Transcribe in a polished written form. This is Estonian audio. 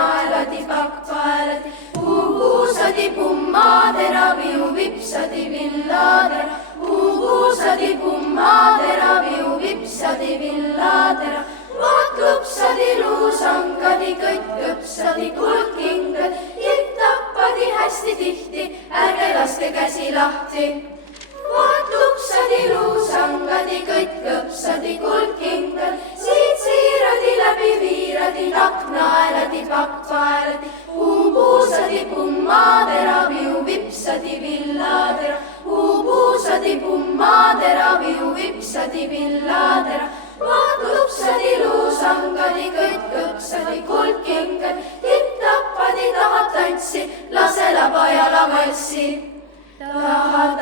naeladi pakkpaeladi, puusadi pummaadera, viu vipsadi villaadera, puusadi pummaadera, viu vipsadi villaadera. Vaat lupsadi luusankadi, kõik kõpsadi kuldkingad, tappadi hästi tihti, ärge laske käsi lahti. Vaat lupsadi luusangadi, kõik kõpsadi kuldkingad, siit siiradi läbi viiradi, naknaeladi pakkpaeladi, puusadi pummaadera, viu vipsadi villaadera, puusadi pummaadera, viu vipsadi villaadera. Vaat lupsadi luusangadi, kõik kõpsadi kuldkingad, tappadi, tahad tantsi, lase laba ja lavalssi. Tahad